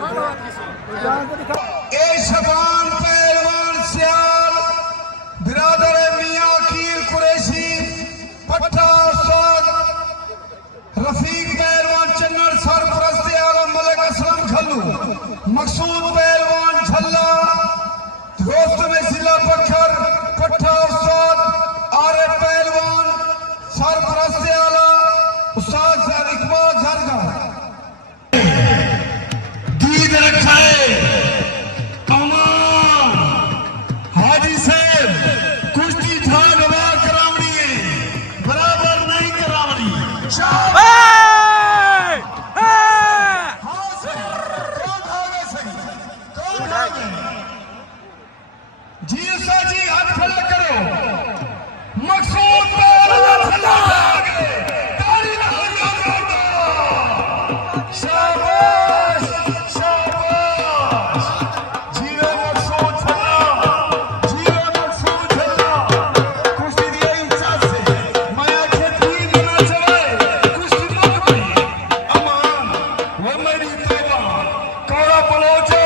ए शबान पहलवान सियाल बिरादर मियां कीर कुरैशी पट्टा उस्ताद रफीक पहलवान चन्नर सरपरस्त आलम मलिक असलम खल्लू मकसूद पहलवान झल्ला दोस्त में जिला पत्थर पट्टा उस्ताद आरे पहलवान सरपरस्त आला उस्ताद इकबाल झरगा दीद रखाए हाजी साहब कुश्ती थानवा करावनी है बराबर नहीं करावनी जी जी हाथ खड़ा करो मकसूद शाबाश शाबाश जीरो मकसूद झल्ला कुश्ती दिया इंसाफ से माया खेती बना चलाए कुश्ती मत बनी अमान वो मेरी तौबा कौड़ा बलोचा